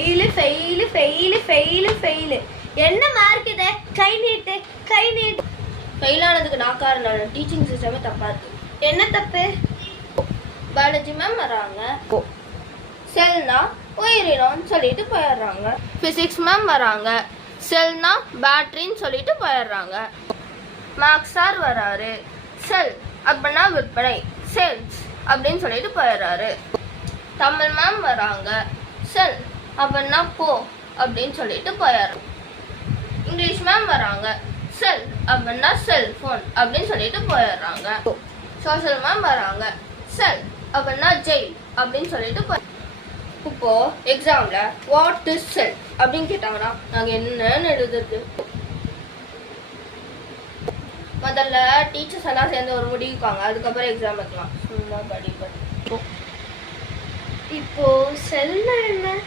Fail fail fail fail fail. என்ன mark இது? கை நீட்டு கை நீட்டு. Fail ஆனதுக்கு நான் காரணம். டீச்சிங் சிஸ்டமே தப்பா இருக்கு. என்ன தப்பு? பயாலஜி மேம் வராங்க, செல்னா உயிரினம்னு சொல்லிட்டு போயிடுறாங்க. ஃபிசிக்ஸ் மேம் வராங்க, செல்னா பேட்டரின்னு சொல்லிட்டு போயிடுறாங்க. மேக்ஸ் சார் வராரு, செல் அப்படின்னா விற்பனை, சேல்ஸ் அப்படின்னு சொல்லிட்டு போயிடுறாரு. தமிழ் மேம் வராங்க, செல் அப்படின்னா போ அப்படின்னு சொல்லிட்டு போயிடுறாங்க. இங்கிலீஷ் மேம் வராங்க, செல் அப்படின்னா செல்போன் அப்படின்னு சொல்லிட்டு போயிடுறாங்க. சோஷியல் மேம் வராங்க, செல் அப்படின்னா ஜெயில் அப்படின்னு சொல்லிட்டு போய். இப்போ எக்ஸாம்ல வாட் இஸ் செல் அப்படின்னு கேட்டாங்கன்னா நாங்கள் என்னன்னு எழுதுறது? முதல்ல டீச்சர்ஸ் எல்லாம் சேர்ந்து ஒரு முடிவுக்காங்க, அதுக்கப்புறம் எக்ஸாம் வைக்கலாம். சும்மா படிப்போம். இப்போ செல்னா என்ன?